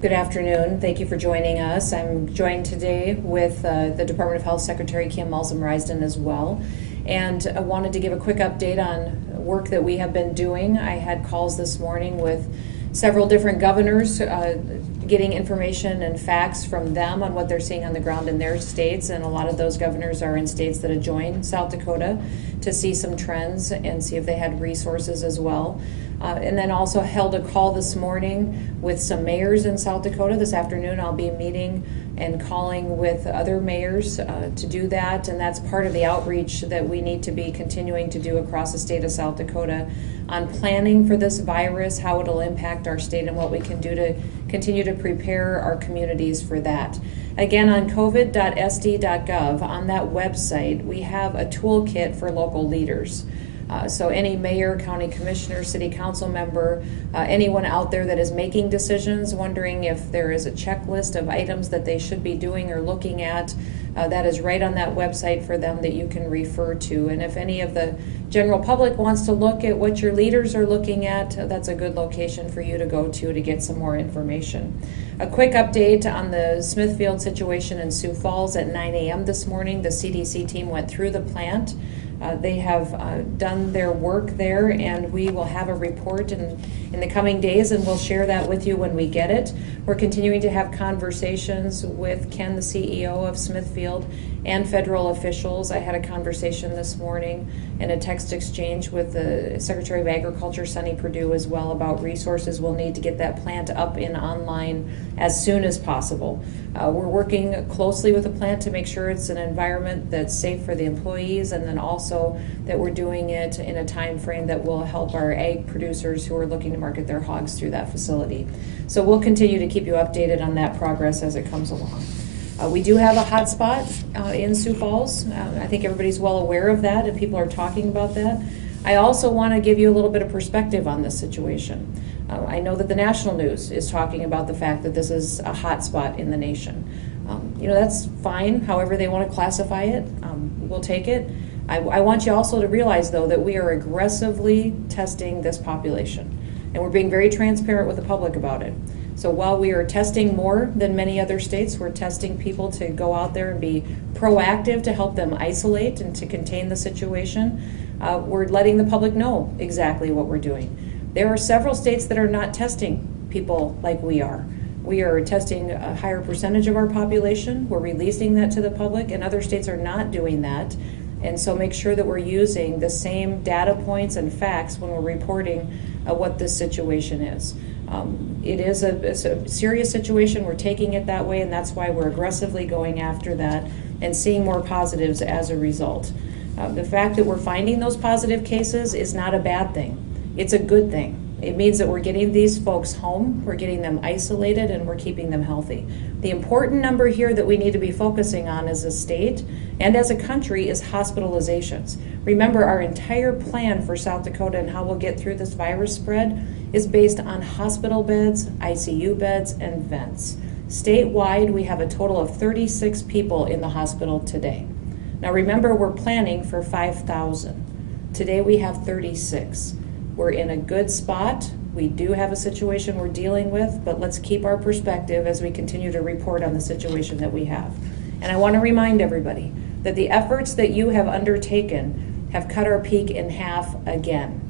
Good afternoon. Thank you for joining us. I'm joined today with the Department of Health Secretary Kim Malzum-Risden as well. And I wanted to give a quick update on work that we have been doing. I had calls this morning with several different governors getting information and facts from them on what they're seeing on the ground in their states. And a lot of those governors are in states that adjoin South Dakota to see some trends and see if they had resources as well. And then also held a call this morning with some mayors in South Dakota. This afternoon I'll be meeting and calling with other mayors to do that, and that's part of the outreach that we need to be continuing to do across the state of South Dakota on planning for this virus, how it'll impact our state, and what we can do to continue to prepare our communities for that. Again, on covid.sd.gov, on that website, we have a toolkit for local leaders. So any mayor, county commissioner, city council member, anyone out there that is making decisions, wondering if there is a checklist of items that they should be doing or looking at, that is right on that website for them that you can refer to. And if any of the general public wants to look at what your leaders are looking at, that's a good location for you to go to get some more information. A quick update on the Smithfield situation in Sioux Falls at 9 a.m. this morning. The CDC team went through the plant. They have done their work there, and we will have a report in the coming days, and we'll share that with you when we get it. We're continuing to have conversations with Ken, the CEO of Smithfield, and federal officials. I had a conversation this morning and a text exchange with the Secretary of Agriculture, Sonny Perdue, as well, about resources we'll need to get that plant up and online as soon as possible. We're working closely with the plant to make sure it's an environment that's safe for the employees, and then also that we're doing it in a time frame that will help our egg producers who are looking to market their hogs through that facility. So we'll continue to keep you updated on that progress as it comes along. We do have a hotspot in Sioux Falls. I think everybody's well aware of that, and people are talking about that. I also want to give you a little bit of perspective on this situation. I know that the national news is talking about the fact that this is a hotspot in the nation. That's fine, however they want to classify it. We'll take it. I want you also to realize, though, that we are aggressively testing this population, and we're being very transparent with the public about it. So while we are testing more than many other states, we're testing people to go out there and be proactive to help them isolate and to contain the situation. We're letting the public know exactly what we're doing. There are several states that are not testing people like we are. We are testing a higher percentage of our population. We're releasing that to the public, and other states are not doing that. And so make sure that we're using the same data points and facts when we're reporting what this situation is. It is a serious situation. We're taking it that way, and that's why we're aggressively going after that and seeing more positives as a result. The fact that we're finding those positive cases is not a bad thing. It's a good thing. It means that we're getting these folks home, we're getting them isolated, and we're keeping them healthy. The important number here that we need to be focusing on as a state and as a country is hospitalizations. Remember, our entire plan for South Dakota and how we'll get through this virus spread is based on hospital beds, ICU beds, and vents. Statewide, we have a total of 36 people in the hospital today. Now remember, we're planning for 5,000. Today we have 36. We're in a good spot. We do have a situation we're dealing with, but let's keep our perspective as we continue to report on the situation that we have. And I want to remind everybody that the efforts that you have undertaken have cut our peak in half again.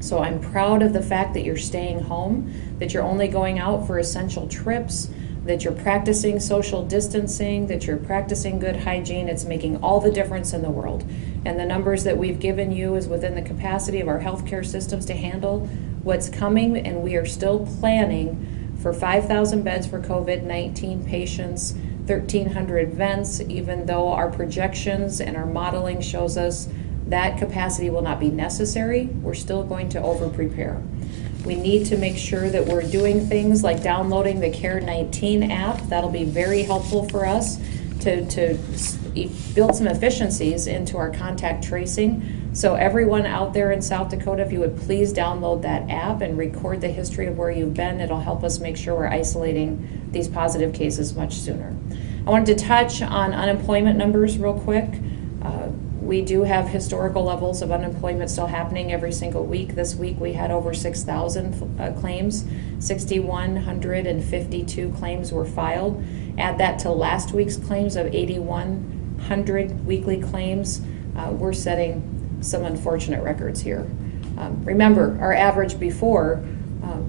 So I'm proud of the fact that you're staying home, that you're only going out for essential trips, that you're practicing social distancing, that you're practicing good hygiene. It's making all the difference in the world. And the numbers that we've given you is within the capacity of our healthcare systems to handle what's coming, and we are still planning for 5,000 beds for COVID-19 patients, 1,300 vents, even though our projections and our modeling shows us that capacity will not be necessary. We're still going to over-prepare. We need to make sure that we're doing things like downloading the Care19 app. That'll be very helpful for us to build some efficiencies into our contact tracing. So everyone out there in South Dakota, if you would please download that app and record the history of where you've been, it'll help us make sure we're isolating these positive cases much sooner. I wanted to touch on unemployment numbers real quick. we do have historical levels of unemployment still happening every single week. This week we had over 6,000 claims. 6,152 claims were filed. Add that to last week's claims of 8,100 weekly claims. We're setting some unfortunate records here. Remember, our average before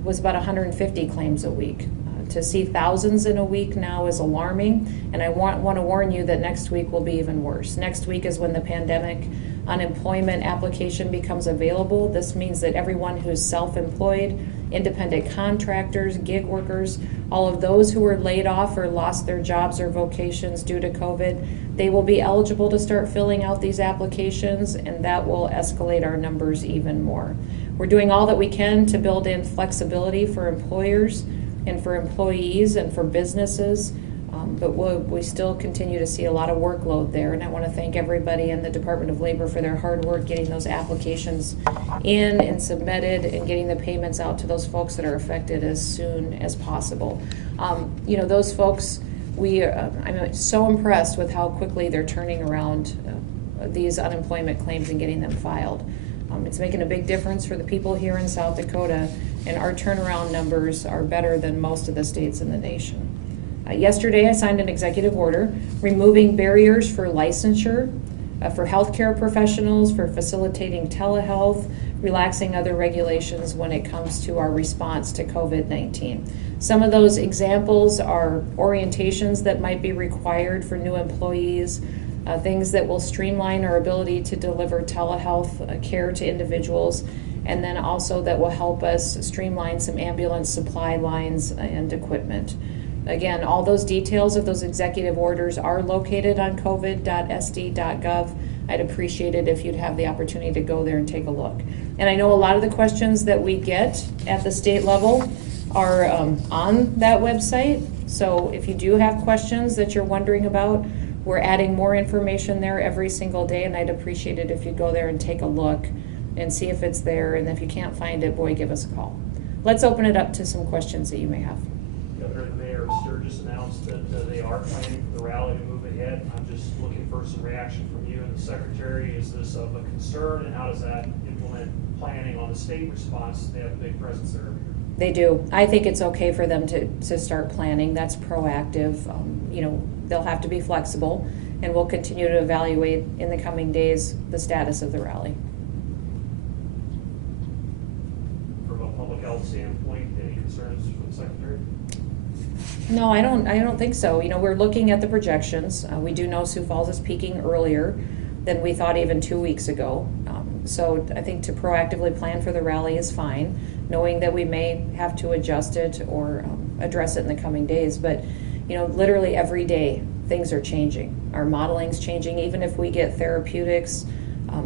was about 150 claims a week. To see thousands in a week now is alarming, and I want to warn you that next week will be even worse. Next week is when the pandemic unemployment application becomes available. This means that everyone who's self-employed, independent contractors, gig workers, all of those who were laid off or lost their jobs or vocations due to COVID, they will be eligible to start filling out these applications, and that will escalate our numbers even more. We're doing all that we can to build in flexibility for employers and for employees and for businesses, but we still continue to see a lot of workload there, and I want to thank everybody in the Department of Labor for their hard work getting those applications in and submitted and getting the payments out to those folks that are affected as soon as possible. Those folks, I'm so impressed with how quickly they're turning around these unemployment claims and getting them filed. It's making a big difference for the people here in South Dakota, and our turnaround numbers are better than most of the states in the nation. Yesterday, I signed an executive order removing barriers for licensure, for healthcare professionals, for facilitating telehealth, relaxing other regulations when it comes to our response to COVID-19. Some of those examples are orientations that might be required for new employees, things that will streamline our ability to deliver telehealth care to individuals, and then also that will help us streamline some ambulance supply lines and equipment. Again, all those details of those executive orders are located on covid.sd.gov. I'd appreciate it if you'd have the opportunity to go there and take a look. And I know a lot of the questions that we get at the state level are on that website. So if you do have questions that you're wondering about, we're adding more information there every single day, and I'd appreciate it if you'd go there and take a look and see if it's there, and if you can't find it, boy, give us a call. Let's open it up to some questions that you may have. Governor and Mayor Sturgis announced that they are planning for the rally to move ahead. I'm just looking for some reaction from you and the Secretary. Is this of a concern, and how does that implement planning on the state response? They have a big presence there every year. They do. I think it's okay for them to start planning. That's proactive. They'll have to be flexible, and we'll continue to evaluate in the coming days the status of the rally. From a public health standpoint, any concerns from the Secretary? No, I don't think so. We're looking at the projections. We do know Sioux Falls is peaking earlier than we thought even 2 weeks ago. So I think to proactively plan for the rally is fine, knowing that we may have to adjust it or address it in the coming days. But literally every day things are changing. Our modeling's changing. Even if we get therapeutics,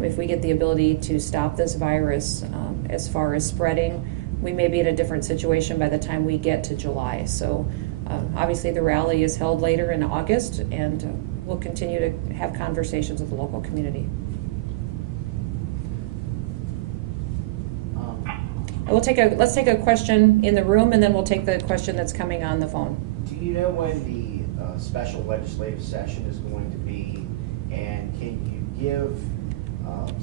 if we get the ability to stop this virus as far as spreading, we may be in a different situation by the time we get to July. So obviously the rally is held later in August, and we'll continue to have conversations with the local community. Let's take a question in the room, and then we'll take the question that's coming on the phone. Do you know when the special legislative session is going to be, and can you give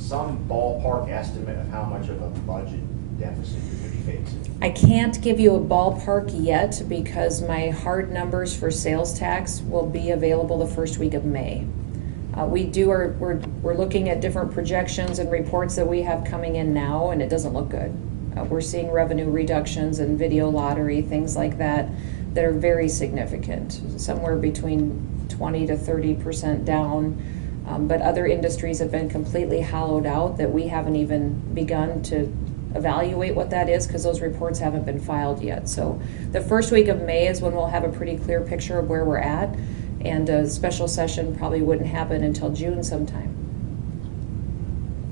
some ballpark estimate of how much of a budget deficit you're going to be facing? I can't give you a ballpark yet because my hard numbers for sales tax will be available the first week of May. We're looking at different projections and reports that we have coming in now, and it doesn't look good. We're seeing revenue reductions in video lottery, things like that are very significant, somewhere between 20 to 30% down. But other industries have been completely hollowed out that we haven't even begun to evaluate what that is because those reports haven't been filed yet. So the first week of May is when we'll have a pretty clear picture of where we're at, and a special session probably wouldn't happen until June sometime.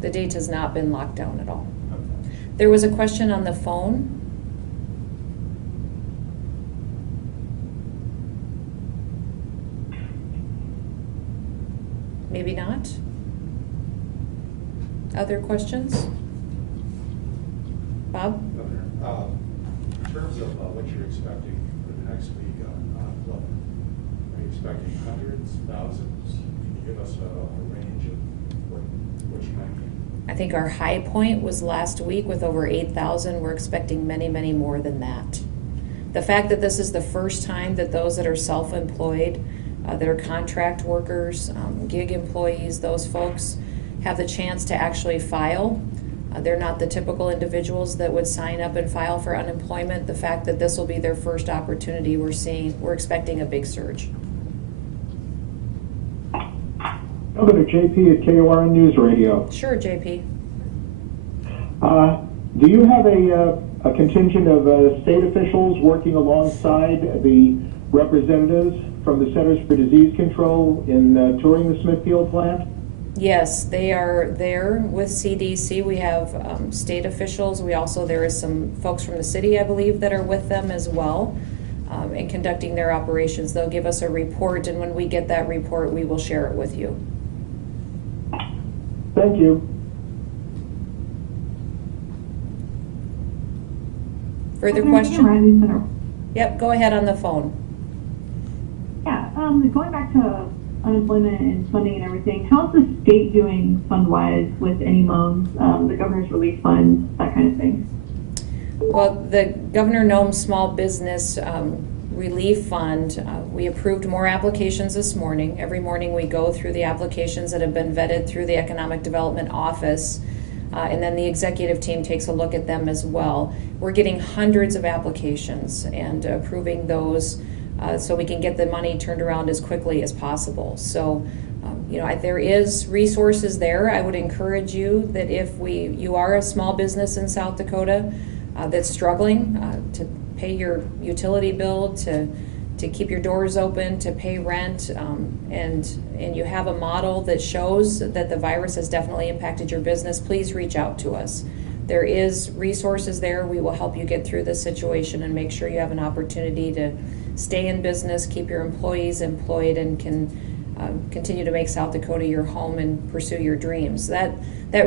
The date has not been locked down at all. There was a question on the phone. Maybe not. Other questions? Bob? Governor, in terms of what you're expecting for the next week on unemployment, are you expecting hundreds, thousands? Can you give us a range of What you might I think our high point was last week with over 8,000. We're expecting many, many more than that. The fact that this is the first time that those that are self-employed, that are contract workers, gig employees, those folks have the chance to actually file. They're not the typical individuals that would sign up and file for unemployment. The fact that this will be their first opportunity, we're expecting a big surge. Governor JP at KORN News Radio. Sure, JP. Do you have a contingent of state officials working alongside the representatives from the Centers for Disease Control in touring the Smithfield plant? Yes, they are there with CDC. We have state officials. There is some folks from the city, I believe, that are with them as well in conducting their operations. They'll give us a report, and when we get that report, we will share it with you. Thank you. Further Okay, question? Riley Center. Yep, go ahead on the phone. Yeah, going back to unemployment and funding and everything, how's the state doing fund-wise with any loans, the governor's relief funds, that kind of thing? Well, the Governor Noem Small Business Relief Fund, we approved more applications this morning. Every morning we go through the applications that have been vetted through the Economic Development Office, and then the executive team takes a look at them as well. We're getting hundreds of applications and approving those so we can get the money turned around as quickly as possible. So, there is resources there. I would encourage you that if you are a small business in South Dakota that's struggling to pay your utility bill, to keep your doors open, to pay rent, and you have a model that shows that the virus has definitely impacted your business, please reach out to us. There is resources there. We will help you get through this situation and make sure you have an opportunity to stay in business, keep your employees employed, and can continue to make South Dakota your home and pursue your dreams. That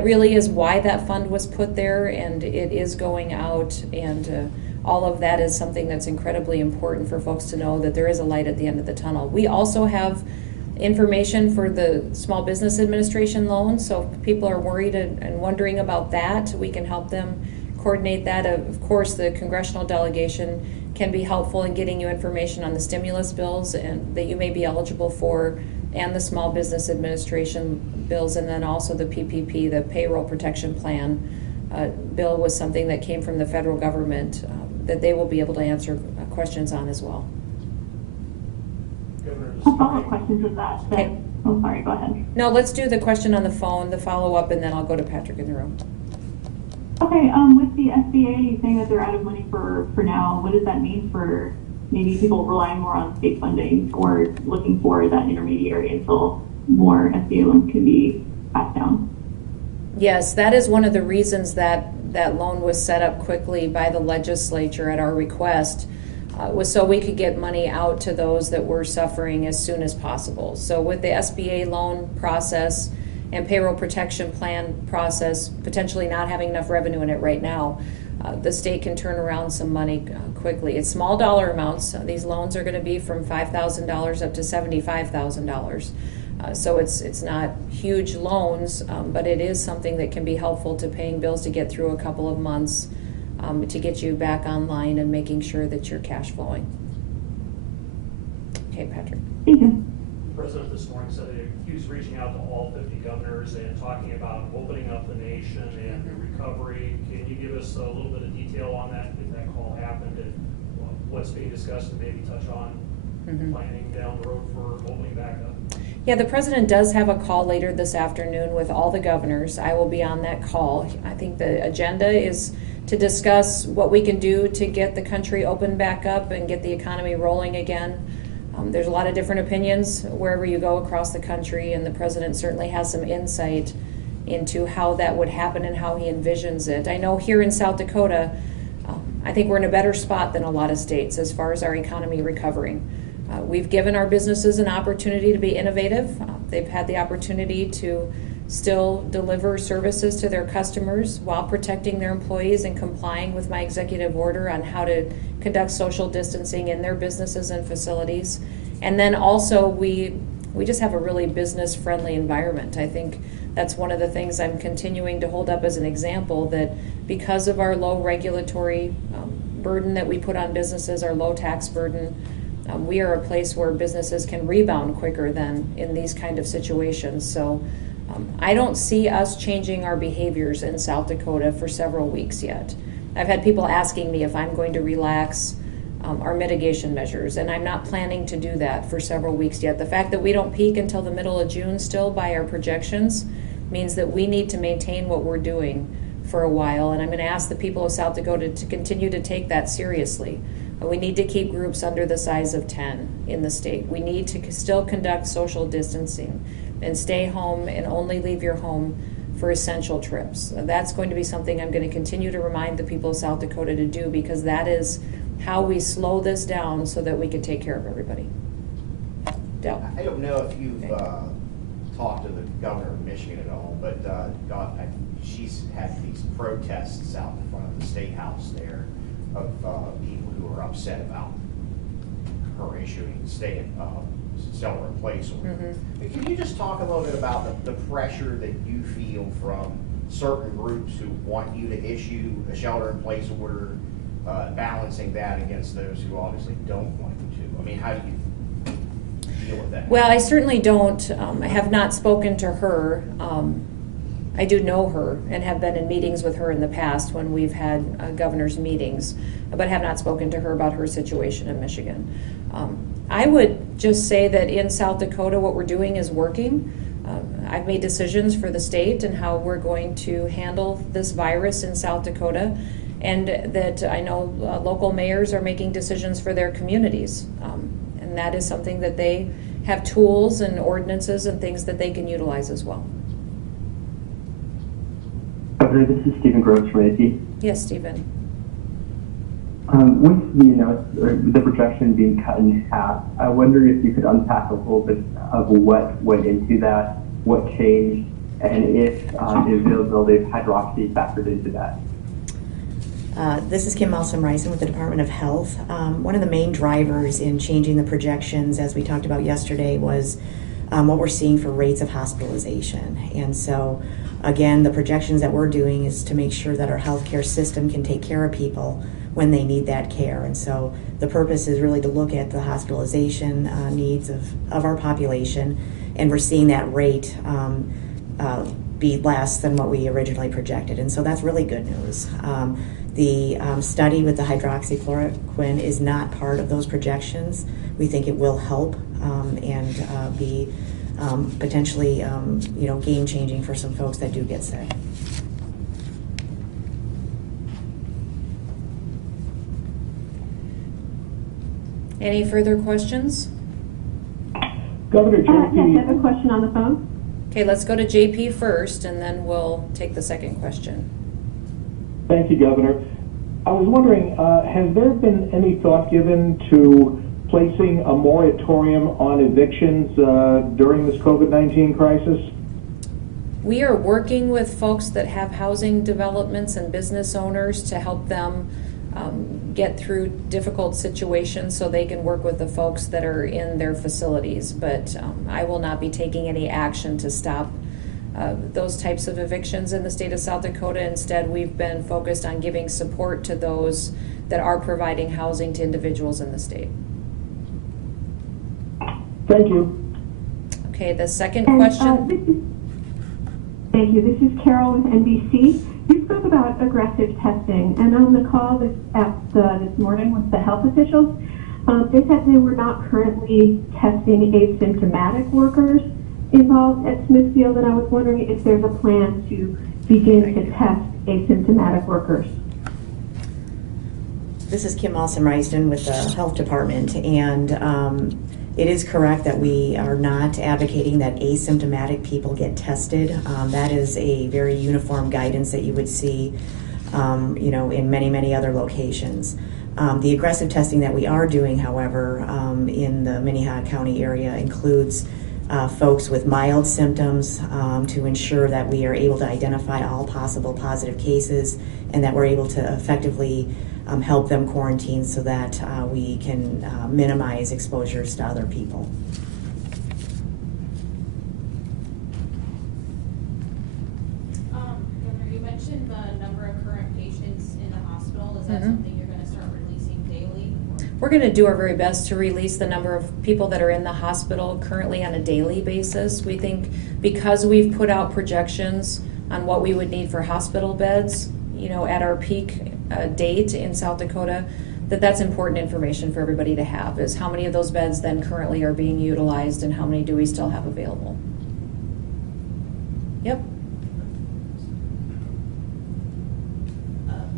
really is why that fund was put there, and it is going out, and all of that is something that's incredibly important for folks to know, that there is a light at the end of the tunnel. We also have information for the Small Business Administration loan, so if people are worried and wondering about that, we can help them coordinate that. Of course, the congressional delegation can be helpful in getting you information on the stimulus bills and that you may be eligible for, and the Small Business Administration bills, and then also the PPP, the Payroll Protection Plan bill, was something that came from the federal government that they will be able to answer questions on as well. Follow-up questions with that. Okay. Oh, sorry, go ahead. No, let's do the question on the phone, the follow-up, and then I'll go to Patrick in the room. Okay, with the SBA saying that they're out of money for now, what does that mean for maybe people relying more on state funding or looking for that intermediary until more SBA loans can be passed down? Yes, that is one of the reasons that that loan was set up quickly by the legislature at our request, was so we could get money out to those that were suffering as soon as possible. So with the SBA loan process and payroll protection plan process potentially not having enough revenue in it right now, the state can turn around some money quickly. It's small dollar amounts. These loans are going to be from $5,000 up to $75,000. So it's not huge loans, but it is something that can be helpful to paying bills to get through a couple of months, to get you back online and making sure that you're cash flowing. Okay, Patrick. Thank you. The president this morning said that he was reaching out to all 50 governors and talking about opening up the nation and the recovery. Can you give us a little bit of detail on that, if that call happened, and what's being discussed, and maybe touch on planning down the road for opening back up? Yeah, the president does have a call later this afternoon with all the governors. I will be on that call. I think the agenda is to discuss what we can do to get the country open back up and get the economy rolling again. There's a lot of different opinions wherever you go across the country, and the president certainly has some insight into how that would happen and how he envisions it. I know here in South Dakota, I think we're in a better spot than a lot of states as far as our economy recovering. We've given our businesses an opportunity to be innovative. They've had the opportunity to still deliver services to their customers while protecting their employees and complying with my executive order on how to conduct social distancing in their businesses and facilities. And then also we just have a really business-friendly environment. I think That's one of the things I'm continuing to hold up as an example, that because of our low regulatory burden that we put on businesses, our low tax burden, we are a place where businesses can rebound quicker than in these kind of situations. So I don't see us changing our behaviors in South Dakota for several weeks yet. I've had people asking me if I'm going to relax our mitigation measures, and I'm not planning to do that for several weeks yet. The fact that we don't peak until the middle of June still by our projections means that we need to maintain what we're doing for a while, and I'm going to ask the people of South Dakota to continue to take that seriously. We need to keep groups under the size of 10 in the state. We need to still conduct social distancing and stay home and only leave your home for essential trips. That's going to be something I'm going to continue to remind the people of South Dakota to do, because that is how we slow this down so that we can take care of everybody. Del. I don't know if you've talked to the governor of Michigan at all, but she's had these protests out in front of the State House there of people who are upset about her issuing shelter-in-place order. Mm-hmm. Can you just talk a little bit about the pressure that you feel from certain groups who want you to issue a shelter-in-place order, balancing that against those who obviously don't want you to? I mean, how do you deal with that? Well, I certainly don't. I have not spoken to her. I do know her and have been in meetings with her in the past when we've had governor's meetings, but have not spoken to her about her situation in Michigan. I would just say that in South Dakota, what we're doing is working. I've made decisions for the state and how we're going to handle this virus in South Dakota, and that I know local mayors are making decisions for their communities. And that is something that they have tools and ordinances and things that they can utilize as well. Governor, this is Stephen Gross from AP. Yes, Stephen. With the projection being cut in half, I wonder if you could unpack a little bit of what went into that, what changed, and if the availability of hydroxy factored into that. This is Kim Malsom-Reisen with the Department of Health. One of the main drivers in changing the projections, as we talked about yesterday, was what we're seeing for rates of hospitalization. And so, again, the projections that we're doing is to make sure that our healthcare system can take care of people when they need that care. And so the purpose is really to look at the hospitalization needs of our population, and we're seeing that rate be less than what we originally projected. And so that's really good news. The study with the hydroxychloroquine is not part of those projections. We think it will help and be potentially game-changing for some folks that do get sick. Any further questions? Governor Yes, I JP, have a question on the phone. Okay, let's go to JP first, and then we'll take the second question. thank you, Governor. I was wondering, has there been any thought given to placing a moratorium on evictions during this COVID-19 crisis? We are working with folks that have housing developments and business owners to help them get through difficult situations so they can work with the folks that are in their facilities. But I will not be taking any action to stop those types of evictions in the state of South Dakota. Instead, we've been focused on giving support to those that are providing housing to individuals in the state. Thank you. Okay, the second And, question. thank you. This is Carol with NBC. You spoke about aggressive testing, and on the call this morning with the health officials, they said they were not currently testing asymptomatic workers involved at Smithfield, and I was wondering if there's a plan to begin to test asymptomatic workers. This is Kim Malsom-Reisen with the Health Department, and it is correct that we are not advocating that asymptomatic people get tested. That is a very uniform guidance that you would see, in many, many other locations. The aggressive testing that we are doing, however, in the Minnehaha County area includes folks with mild symptoms to ensure that we are able to identify all possible positive cases and that we're able to effectively help them quarantine so that we can minimize exposures to other people. we're going to do our very best to release the number of people that are in the hospital currently on a daily basis. We think because we've put out projections on what we would need for hospital beds, you know, at our peak date in South Dakota, that's important information for everybody to have, is how many of those beds then currently are being utilized and how many do we still have available. Yep.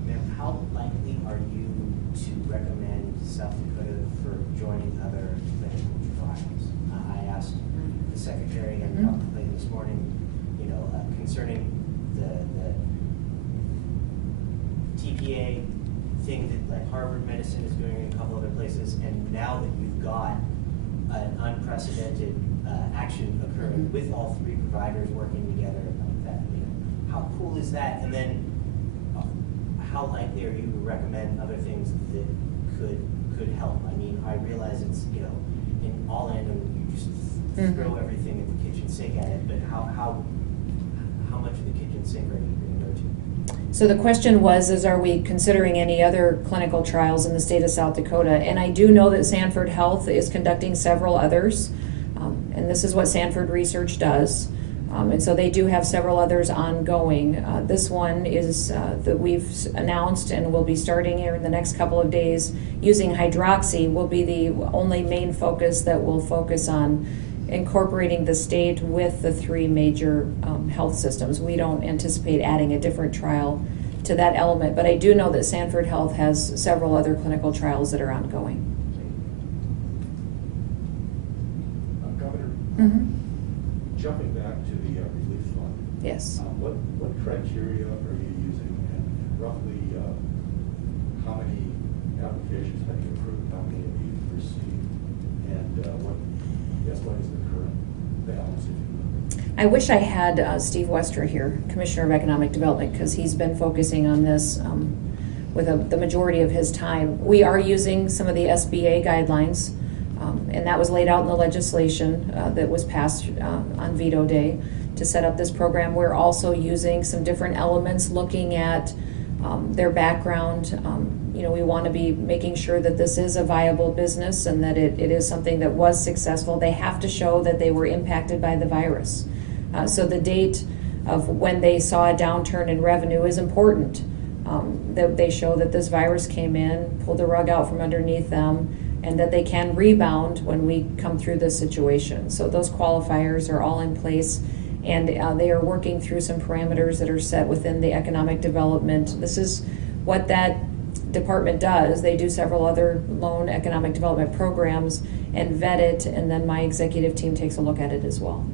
Ma'am, how likely are you to recommend South Dakota for joining other clinical trials? I asked the secretary and Dr. Clayton this morning, you know, concerning the TPA thing that like Harvard Medicine is doing in a couple other places, and now that you've got an unprecedented action occurring with all three providers working together, that, you know, how cool is that? And then how likely are you to recommend other things that could help? I mean, I realize it's, you know, in all end you just throw everything at the kitchen sink at it, but how much of the kitchen sink are you going to go to? So the question was, are we considering any other clinical trials in the state of South Dakota? And I do know that Sanford Health is conducting several others, and this is what Sanford Research does. And so they do have several others ongoing. This one is that we've announced and will be starting here in the next couple of days. Using hydroxy will be the only main focus that will focus on incorporating the state with the three major health systems. We don't anticipate adding a different trial to that element, but I do know that Sanford Health has several other clinical trials that are ongoing. Governor, jumping back to the relief fund. Yes. What criteria are you using, and roughly how many applications have you approved, how many have you received, and what is the current balance, if you will? I wish I had Steve Westra here, Commissioner of Economic Development, because he's been focusing on this with the majority of his time. We are using some of the SBA guidelines, and that was laid out in the legislation that was passed on veto day to set up this program. We're also using some different elements, looking at their background. You know, we want to be making sure that this is a viable business and that it is something that was successful. They have to show that they were impacted by the virus. So the date of when they saw a downturn in revenue is important. That they show that this virus came in, pulled the rug out from underneath them, and that they can rebound when we come through this situation. So those qualifiers are all in place, and they are working through some parameters that are set within the economic development. This is what that department does. They do several other loan economic development programs and vet it, and then my executive team takes a look at it as well.